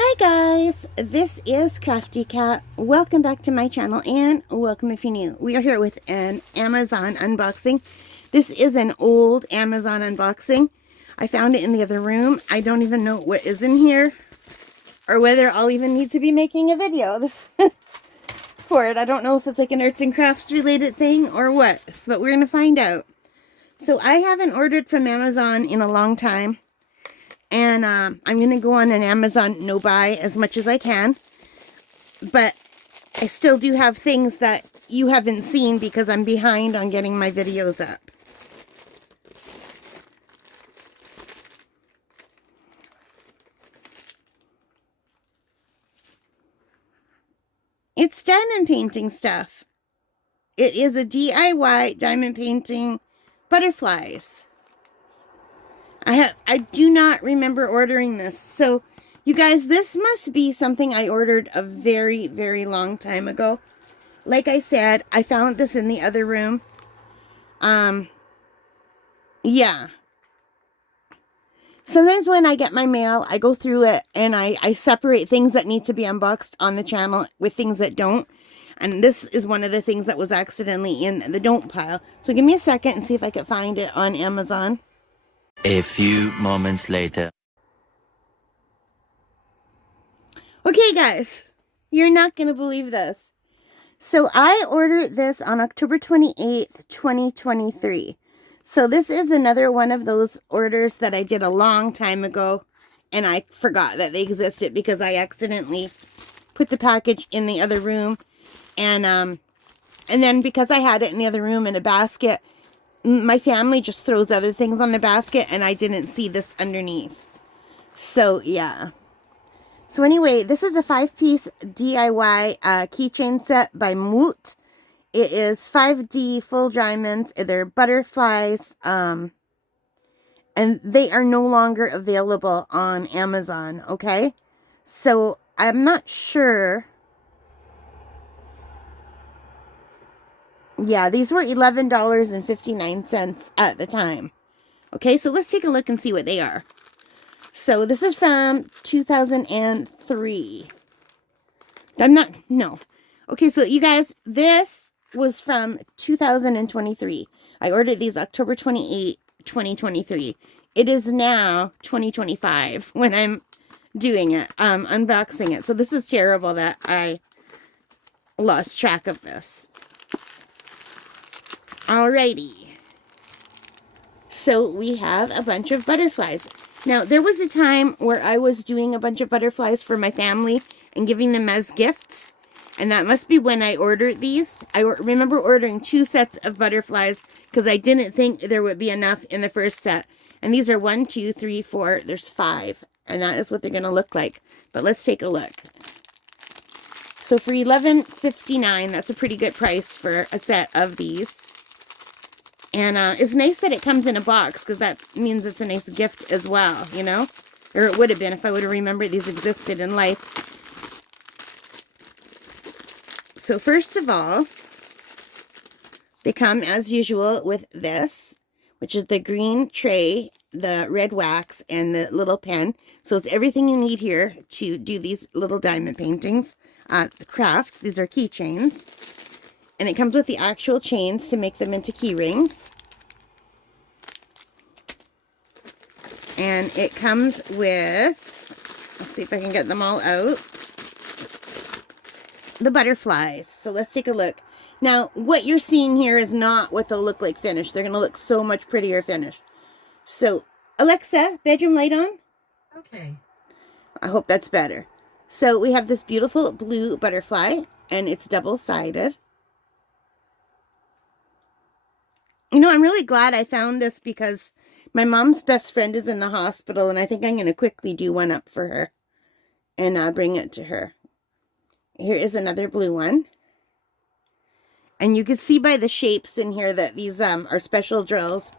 Hi guys, this is Crafty Cat. Welcome back to my channel and welcome if you're new. We are here with an Amazon unboxing. This is an old Amazon unboxing. I found it in the other room. I don't even know what is in here or whether I'll even need to be making a video for it. I don't know if it's like an arts and crafts related thing or what, but we're going to find out. So I haven't ordered from Amazon in a long time. And I'm going to go on an Amazon no-buy as much as I can. But I still do have things that you haven't seen because I'm behind on getting my videos up. It's diamond painting stuff. It is a DIY diamond painting butterflies. I do not remember ordering this. So, you guys, this must be something I ordered a very, very long time ago. Like I said, I found this in the other room. Yeah. Sometimes when I get my mail, I go through it and I separate things that need to be unboxed on the channel with things that don't. And this is one of the things that was accidentally in the don't pile. So give me a second and see if I can find it on Amazon. A few moments later. Okay, guys, you're not going to believe this. So I ordered this on October 28th, 2023. So this is another one of those orders that I did a long time ago, and I forgot that they existed because I accidentally put the package in the other room, and then because I had it in the other room in a basket, my family just throws other things on the basket, and I didn't see this underneath. So, yeah. So, anyway, this is a 5-piece DIY keychain set by Moot. It is 5D full diamonds. They're butterflies, and they are no longer available on Amazon, okay? So, I'm not sure. Yeah, these were $11.59 at the time. Okay, so let's take a look and see what they are. So this is from 2003. No. Okay, so you guys, this was from 2023. I ordered these October 28, 2023. It is now 2025 when I'm doing it, unboxing it. So this is terrible that I lost track of this. Alrighty. So we have a bunch of butterflies. Now, there was a time where I was doing a bunch of butterflies for my family and giving them as gifts. And that must be when I ordered these. I remember ordering 2 sets of butterflies because I didn't think there would be enough in the first set. And these are 1, 2, 3, 4. There's 5. And that is what they're going to look like. But let's take a look. So for $11.59, that's a pretty good price for a set of these. And it's nice that it comes in a box because that means it's a nice gift as well, you know? Or it would have been if I would have remembered these existed in life. So first of all, they come as usual with this, which is the green tray, the red wax, and the little pen. So it's everything you need here to do these little diamond paintings, crafts. These are keychains. And it comes with the actual chains to make them into key rings. And it comes with, let's see if I can get them all out, the butterflies. So let's take a look. Now, what you're seeing here is not what they'll look like finished. They're going to look so much prettier finished. So, Alexa, bedroom light on? Okay. I hope that's better. So we have this beautiful blue butterfly, and it's double-sided. You know, I'm really glad I found this because my mom's best friend is in the hospital, and I think I'm going to quickly do one up for her and bring it to her. Here is another blue one. And you can see by the shapes in here that these are special drills,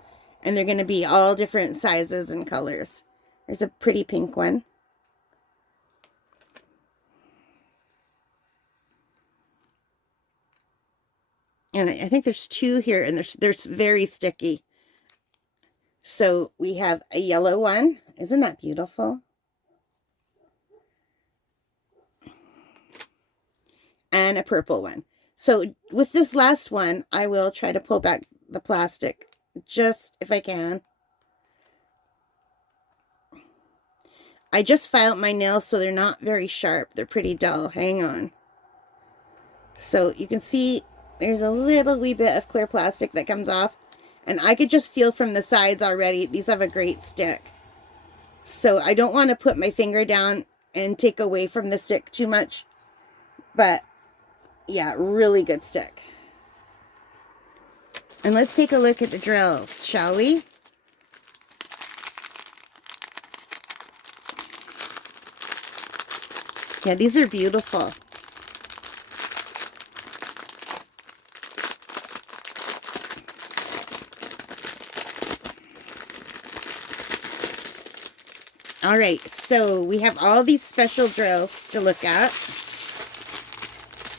and they're going to be all different sizes and colors. There's a pretty pink one. And I think there's 2 here, and they're very sticky. So we have a yellow one. Isn't that beautiful? and a purple one. So with this last one, I will try to pull back the plastic just if I can. I just filed my nails, so they're not very sharp. They're pretty dull. Hang on. So you can see there's a little wee bit of clear plastic that comes off. And I could just feel from the sides already, these have a great stick. So I don't want to put my finger down and take away from the stick too much. But yeah, really good stick. And let's take a look at the drills, shall we? Yeah, these are beautiful. All right, so we have all these special drills to look at.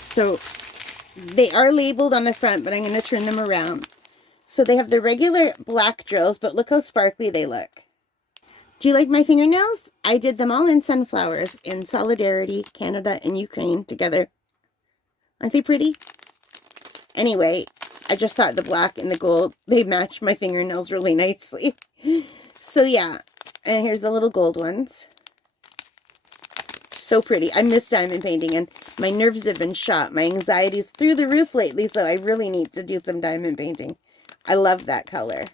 So they are labeled on the front, but I'm going to turn them around. So they have the regular black drills, but look how sparkly they look. Do you like my fingernails? I did them all in sunflowers in solidarity, Canada and Ukraine together. Aren't they pretty? Anyway, I just thought the black and the gold, they match my fingernails really nicely. So yeah, and here's the little gold ones. So pretty. I miss diamond painting and my nerves have been shot. My anxiety's through the roof lately, so I really need to do some diamond painting. I love that color.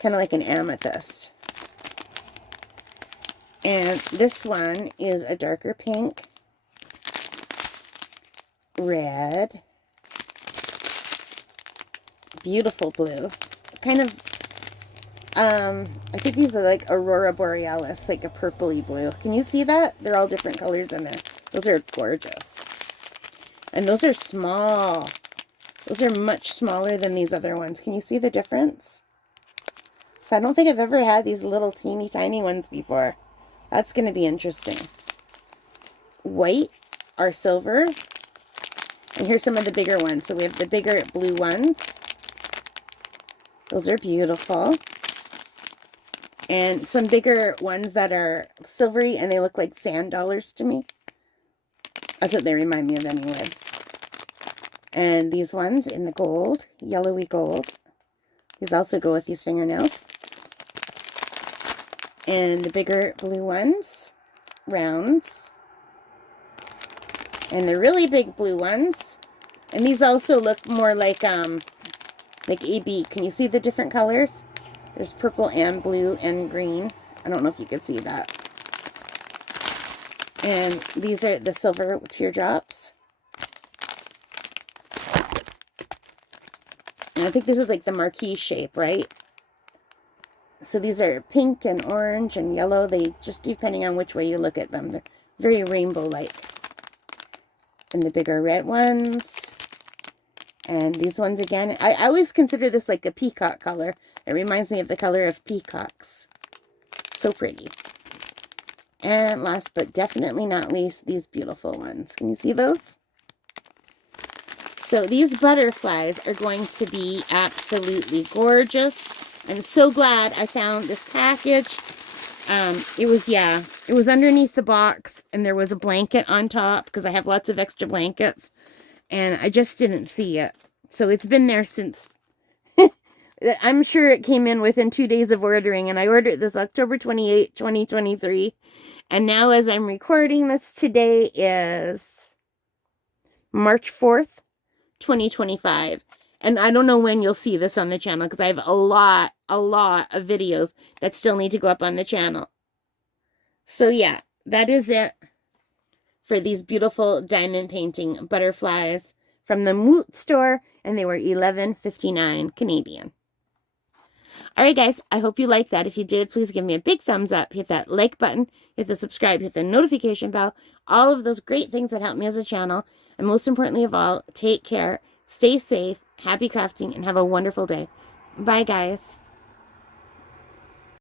Kind of like an amethyst. And this one is a darker pink, red, beautiful blue, kind of, I think these are like Aurora Borealis, like a purpley blue. Can you see that? They're all different colors in there. Those are gorgeous. And those are small. Those are much smaller than these other ones. Can you see the difference? So I don't think I've ever had these little teeny tiny ones before. That's going to be interesting. White or silver. And here's some of the bigger ones. So we have the bigger blue ones. Those are beautiful. And some bigger ones that are silvery and they look like sand dollars to me. That's what they remind me of anyway. And these ones in the gold, yellowy gold. These also go with these fingernails. And the bigger blue ones, rounds. And the really big blue ones. And these also look more like AB. Can you see the different colors? There's purple and blue and green. I don't know if you can see that. And these are the silver teardrops. And I think this is like the marquee shape, right? So these are pink and orange and yellow. They just, depending on which way you look at them, they're very rainbow-like. And the bigger red ones. And these ones again. I always consider this like a peacock color. It reminds me of the color of peacocks. So pretty. And last but definitely not least, these beautiful ones. Can you see those? So these butterflies are going to be absolutely gorgeous. I'm so glad I found this package. It was underneath the box and there was a blanket on top because I have lots of extra blankets and I just didn't see it. So it's been there since, I'm sure it came in within 2 days of ordering, and I ordered this October 28, 2023. And now as I'm recording this, today is March 4th, 2025. And I don't know when you'll see this on the channel because I have a lot of videos that still need to go up on the channel. So yeah, that is it for these beautiful diamond painting butterflies from the Moot store, and they were $11.59 Canadian. Alright guys, I hope you liked that. If you did, please give me a big thumbs up, hit that like button, hit the subscribe, hit the notification bell, all of those great things that help me as a channel, and most importantly of all, take care, stay safe, happy crafting, and have a wonderful day. Bye guys.